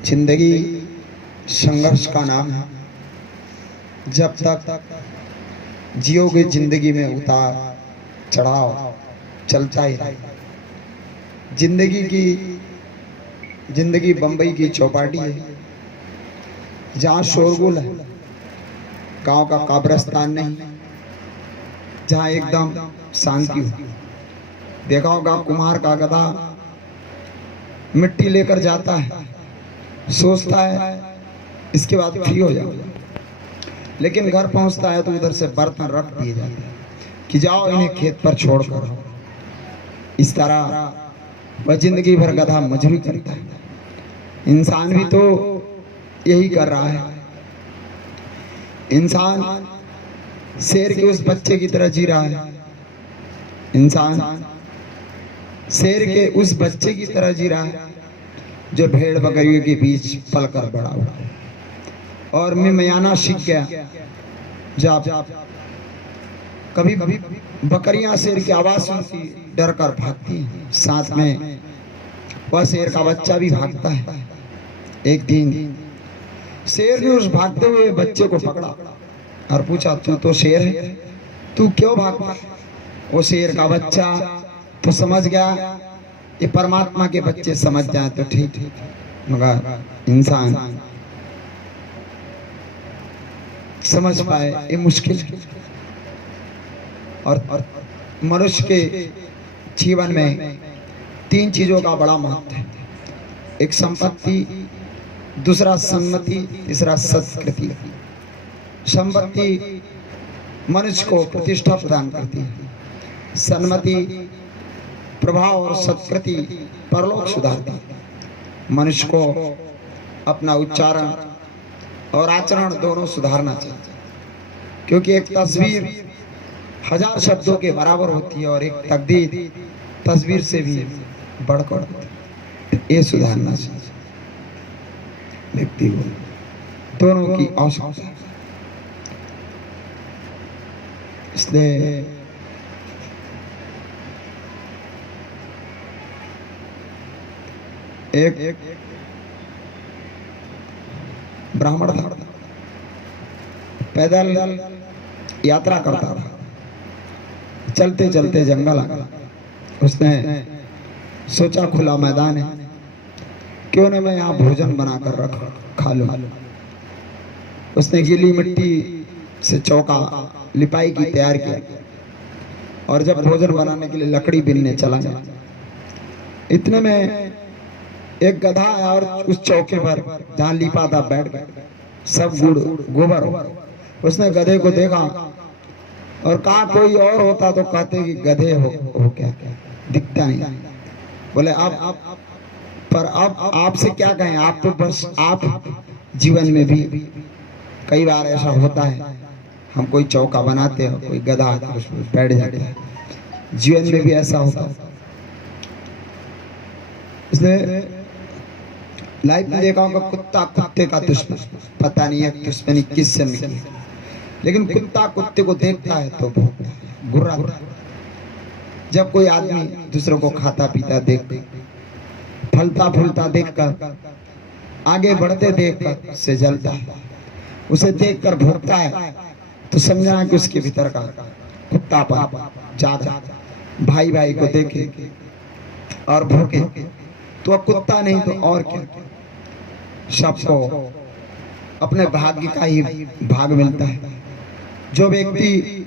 जिंदगी संघर्ष का नाम है। जब तक जियोगे जिंदगी में उतार चढ़ाव चलता ही रहेगा। जिंदगी बंबई की चौपाटी है, जहाँ शोरगुल है, गांव का कब्रिस्तान नहीं, जहाँ एकदम शांति हो। देखा होगा कुम्हार का गधा मिट्टी लेकर जाता है, सोचता है इसके बाद फ्री हो जाऊंगा, लेकिन घर पहुंचता है तो उधर से बर्तन रख दिए जाते हैं कि जाओ इन्हें खेत पर छोड़ कर। इस तरह वह जिंदगी भर गधा मजदूरी करता है। इंसान भी तो यही कर रहा है। इंसान शेर के उस बच्चे की तरह जी रहा है। इंसान शेर के उस बच्चे की तरह जी रहा है जो भेड़ बकरियों के बीच पलकर बड़ा हुआ। और मैं मयाना सीख गया, जब कभी बकरियां शेर की आवाज सुनती डर कर भागती, साथ में वह शेर का बच्चा भी भागता है। एक दिन शेर ने उस भागते हुए बच्चे को पकड़ा और पूछा, तू तो शेर है, तू क्यों भागा? वो शेर का बच्चा तो समझ गया, ये परमात्मा के बच्चे समझ जाए तो ठीक, मगर इंसान समझ पाए ये मुश्किल है। और मनुष्य के जीवन में तीन चीजों का बड़ा महत्व है। एक संपत्ति, दूसरा सम्मति, तीसरा संस्कृति। संपत्ति मनुष्य को प्रतिष्ठा प्रदान करती है, सन्मति प्रभाव और संस्कृति परलोक सुधारती है। मनुष्य को अपना उच्चारण और आचरण दोनों सुधारना चाहिए, क्योंकि एक तस्वीर 1000 शब्दों के बराबर होती है और एक तकदीर तस्वीर से भी बढ़कर होती है। ये सुधारना चाहिए व्यक्ति को, दोनों की आवश्यकता है। इसलिए एक ब्राह्मण था, पैदल यात्रा करता था। चलते चलते जंगल आ गया। उसने सोचा खुला मैदान है, क्यों न मैं यहाँ भोजन बनाकर खा लूं। उसने गीली मिट्टी से चौका लिपाई की तैयार किया और जब भोजन बनाने के लिए लकड़ी बीनने चला गया, इतने में एक गधा आया और उस चौके पर जहाँ लिपा था बैठ गया। सब गोबर हो। उसने गधे को देखा और कहा, कोई और होता तो कहते कि गधे हो क्या, दिखता नहीं। बोले अब आपसे क्या कहें, आप तो बस आप जीवन में भी कई बार ऐसा होता है, हम कोई चौका बनाते हो, कोई गधा आता उसमें बैठ जाते हैं। जीवन में भी ऐसा होता है। इसलिए लाइफ में देखा होगा कुत्ता कुत्ते का दुश्मन, पता नहीं है दुश्मनी किस से मिली, लेकिन कुत्ता कुत्ते को देखता है तो भौंकता है, गुर्राता है। जब कोई आदमी दूसरों को खाता पीता देख, फलता फूलता देखकर, आगे बढ़ते देखकर से जलता है, उसे देखकर भौंकता है, तो समझना कि उसके भीतर का कुत्तापन जागा। भाई भाई को देखे और भौंके तो कुत्ता नहीं तो और क्या। सबको अपने भाग्य का ही भाग मिलता है। जो व्यक्ति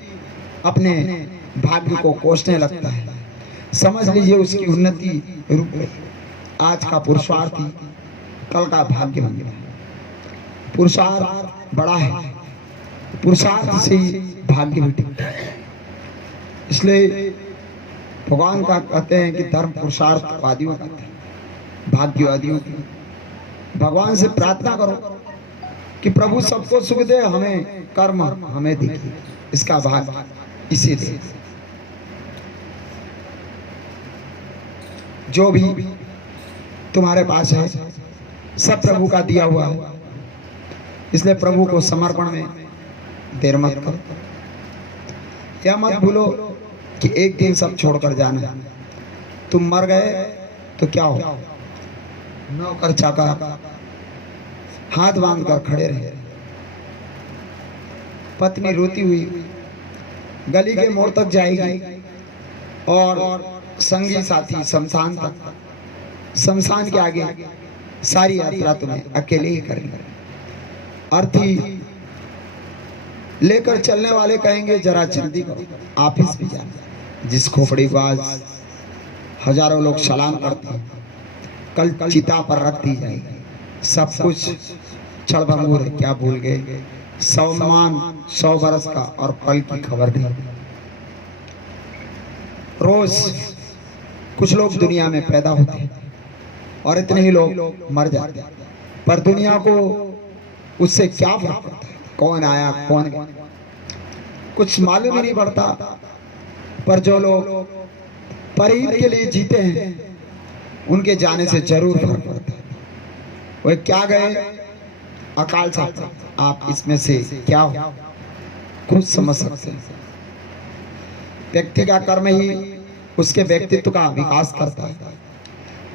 अपने भाग्य को कोसने लगता है, समझ लीजिए उसकी उन्नति रुक गई। आज का पुरुषार्थी कल का भाग्य बन गया। पुरुषार्थ बड़ा है, पुरुषार्थ से ही भाग्य भी टिकता है। इसलिए भगवान का कहते हैं कि धर्म पुरुषार्थवादियों का है, भाग्यवादियों की। भगवान से प्रार्थना करो कि प्रभु सबको सुख दे, हमें कर्म हमें दे, इसका भाग इसे दे। जो भी तुम्हारे पास है सब प्रभु का दिया हुआ है, इसलिए प्रभु को समर्पण में देर मत करो। यह मत भूलो कि एक दिन सब छोड़कर जाना है। तुम मर गए तो क्या हो, नौकर चाकर हाथ बांध कर खड़े रहे। पत्नी रोती हुई गली के मोड़ तक जाएगी और संगी साथी शमशान तक, शमशान के आगे सारी यात्रा तुम्हें अकेले ही करनी है। अर्थी लेकर चलने वाले कहेंगे जरा जल्दी करो, ऑफिस भी जाना। जिस खोपड़ी को आज हजारों लोग सलाम करते हैं, कल चिता पर रख दी जाएगी। सब कुछ क्षणभंगुर है, क्या भूल गए? 100 बरस का और कल की खबर नहीं। रोज कुछ लोग दुनिया में पैदा होते हैं और इतने ही लोग मर जाते हैं, पर दुनिया को उससे क्या फर्क पड़ता है? कौन आया कौन गया कुछ मालूम ही नहीं पड़ता। पर जो लोग परहित के लिए जीते हैं उनके जाने से जरूर फर्क पड़ता है। वे क्या गए अकाल साहब, आप इसमें से क्या हो खुद समझ सकते हैं। व्यक्ति का कर्म ही उसके व्यक्तित्व का विकास करता है।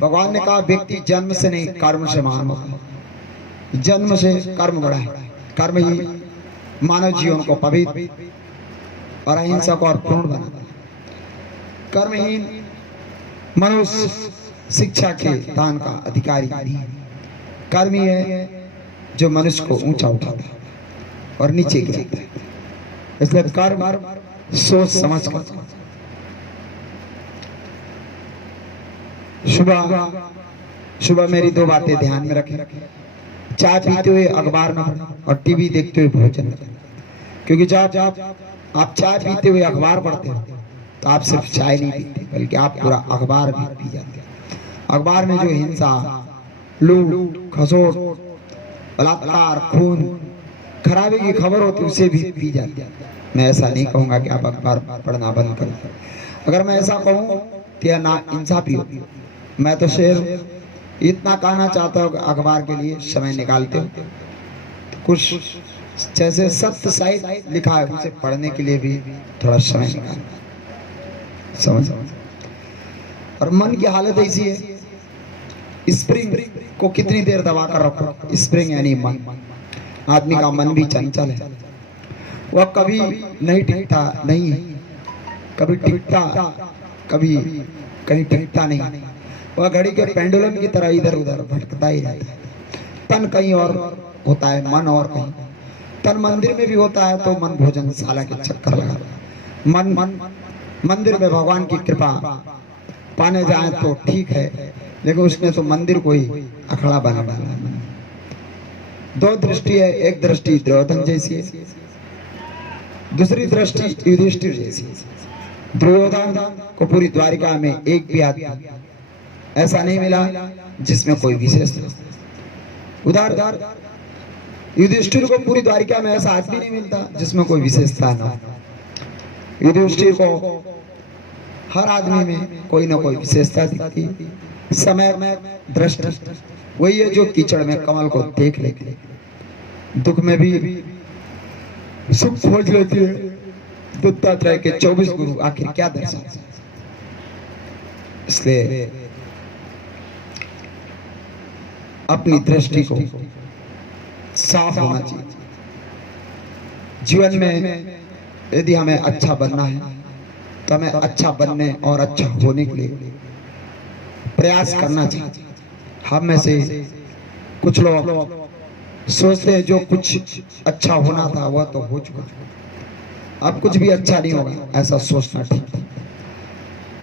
भगवान ने कहा व्यक्ति जन्म से नहीं कर्म से महान होता है। जन्म से कर्म बड़ा है। कर्म ही मानव जीवन को पवित्र और अहिंसक और पूर्ण बनाता है। कर्महीन मनुष्य शिक्षा के दान का अधिकारी नहीं है। कर्म ही है जो मनुष्य को ऊंचा उठाता है और नीचे गिराता है। इसलिए कर्म सोच समझ कर। सुबह मेरी 2 बातें ध्यान में रखें। चाय पीते हुए अखबार न पढ़ें और टीवी देखते हुए भोजन न करें। क्योंकि जब आप चाय पीते हुए अखबार पढ़ते हो तो आप सिर्फ चाय नहीं पीते बल्कि आप पूरा अखबार भी पी जाते हैं। अखबार में जो हिंसा, लूट, खसोट, बलात्कार, खून, खराबी की खबर होती है उसे भी पी जाते हैं। मैं ऐसा नहीं कहूँगा कि आप अखबार पढ़ना बंद कर दें। अगर मैं ऐसा कहूँ तो यह ना इंसाफी होगी। मैं तो सिर्फ इतना कहना चाहता हूँ कि अखबार के लिए समय निकालते हो तो कुछ जैसे सत्य साहित्य लिखा है उसे पढ़ने के लिए भी थोड़ा समय निकालना। समझ। और मन की हालत ऐसी है, स्प्रिंग को कितनी देर दबा कर रखो। स्प्रिंग यानी मन। आदमी का मन भी चंचल है, वह कभी नहीं टिकता नहीं है, कभी टिकता कभी कहीं टिकता नहीं। वह घड़ी के पेंडुलम की तरह इधर उधर भटकता ही रहता है। तन कहीं और होता है, मन और कहीं। तन मंदिर में भी होता है तो मन भोजनशाला के चक्कर लगाता है। मन मंदिर में भगवान की कृपा पाने जाए तो ठीक है, लेकिन उसने तो मंदिर को ही अखड़ा बना डाला है। 2 दृष्टि है, एक दृष्टि दुर्योधन जैसी है, दूसरी दृष्टि युधिष्ठिर जैसी है। दुर्योधन को पूरी द्वारिका में एक भी आदमी ऐसा नहीं मिला जिसमें कोई विशेष था। उधर युधिष्ठिर को पूरी द्वारिका में ऐसा आदमी नहीं मिलता जिसमें कोई विशेषता ना हो। युधिष्ठिर को हर आदमी में कोई ना कोई विशेषता दिखती। समय में दृष्टि वही है जो कीचड़ में कमल को देख लेती है, दुख में भी सुख खोज लेती है। दत्तात्रेय के 24 गुरु आखिर क्या दर्शाते हैं? इसलिए अपनी दृष्टि को साफ होना चाहिए। जीवन में यदि हमें अच्छा बनना है तो हमें अच्छा बनने और अच्छा होने के लिए प्रयास करना चाहिए। हम में से कुछ लोग सोचते हैं जो कुछ अच्छा होना था वह तो हो चुका, अब कुछ भी अच्छा नहीं होगा, ऐसा सोचना ठीक है।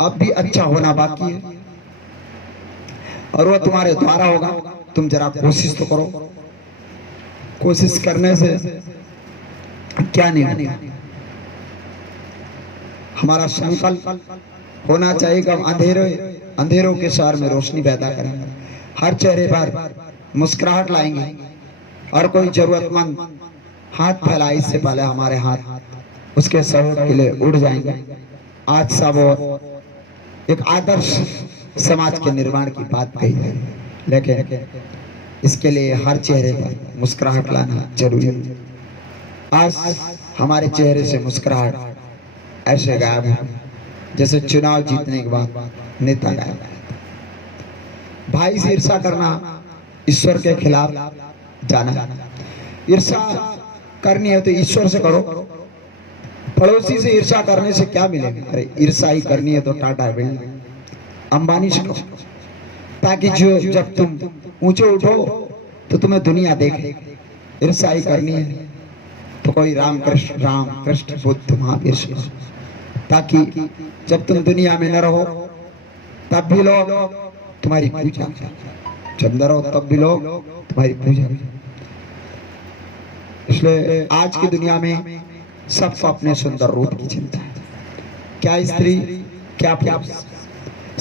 अब भी अच्छा होना बाकी है और वह तुम्हारे द्वारा होगा। तुम जरा कोशिश तो करो। कोशिश करने से क्या नहीं होगा। हमारा संकल्प होना चाहिए कि हम अंधेरों के शहर में रोशनी पैदा करेंगे। हर चेहरे पर मुस्कुराहट लाएंगे और कोई जरूरतमंद हाथ फैलाए इससे पहले हमारे हाथ उसके सहयोग के लिए उड़ जाएंगे। आज सब एक आदर्श समाज के निर्माण की बात कही है, लेकिन इसके लिए हर चेहरे पर मुस्कुराहट लाना जरूरी है। आज हमारे चेहरे से मुस्कुराहट ऐसे गायब है जैसे चुनाव जीतने के बाद नेता गायब है। भाई से ईर्ष्या करना ईश्वर के खिलाफ जाना। ईर्षा करनी है तो ईश्वर से करो, पड़ोसी से ईर्षा करने से क्या मिलेगा? अरे ईर्षा ही करनी है तो टाटा बिल्डिंग, अंबानी से करो, ताकि जो जब तुम ऊंचे उठो तो तुम्हें दुनिया देखे। ईर्षा ही करनी है तो कोई राम कृष्ण बुद्ध महावीर से, ताकि जब तुम दुनिया में न रहो तब भी लोग तुम्हारी पूजा करें, जब न रहो तब भी लोग तुम्हारी पूजा करें। इसलिए आज की दुनिया में सबको अपने सुंदर रूप की चिंता है। क्या स्त्री क्या पुरुष,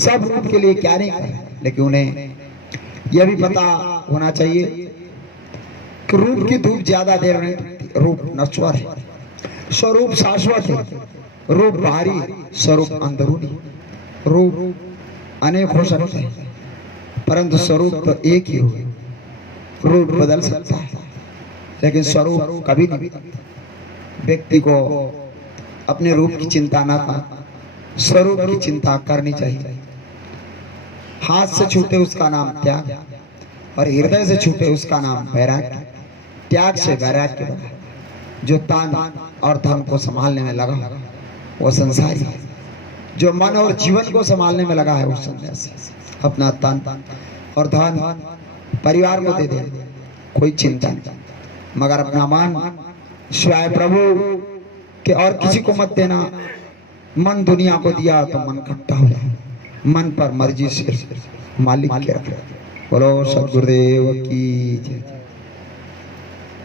सब रूप के लिए क्या नहीं करे, लेकिन उन्हें यह भी पता होना चाहिए कि रूप की धूप ज्यादा देर नहीं टिकती, रूप नश्वर है, स्वरूप शाश्वत है, रूप बाहरी, स्वरूप अंदरूनी। रूप अनेक हो सकते हैं परंतु स्वरूप तो एक ही हो। रूप बदल सकता है लेकिन स्वरूप कभी नहीं। व्यक्ति को अपने रूप की चिंता ना कर, स्वरूप की चिंता करनी चाहिए। हाथ से छूटे उसका नाम त्याग और हृदय से छूटे उसका नाम वैराग्य। त्याग से वैराग्य बना। जो तन और धन को संभालने में लगा वो संसारी है, जो मन और जीवन को संभालने में लगा है वो सन्यासी। अपना तन और धन परिवार को दे दे, कोई चिंता नहीं, मगर अपना मन स्वयं प्रभु के और किसी को मत देना। मन दुनिया को दिया तो मन खट्टा हो जाए, मन पर मर्जी से मालिक के रखे। बोलो सद्गुरुदेव की जय।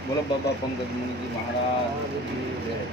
बोलो बाबा पंकज मुनि जी महाराज की जय।